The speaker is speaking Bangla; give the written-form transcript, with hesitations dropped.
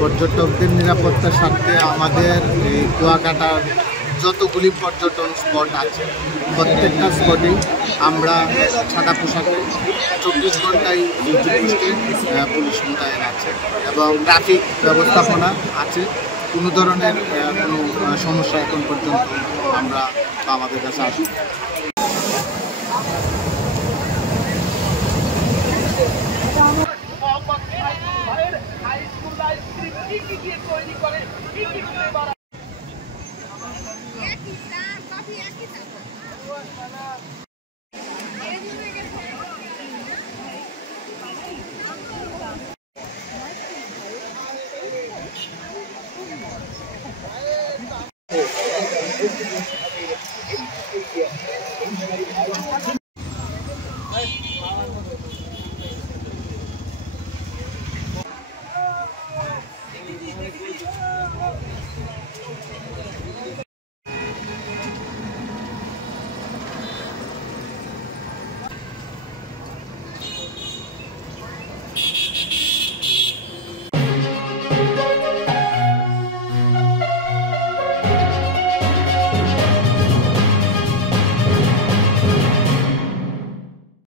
পর্যটকদের নিরাপত্তার স্বার্থে আমাদের এই কুয়াকাটার যতগুলি পর্যটন স্পট আছে প্রত্যেকটা স্পটেই আমরা সাদা পোশাকে 24 ঘন্টায় ডিউটি পোস্টে পুলিশ মোতায়েন আছে এবং ট্রাফিক ব্যবস্থাপনা আছে। কোনো ধরনের কোনো সমস্যা এখন পর্যন্ত আমরা আমাদের কাছে আসি।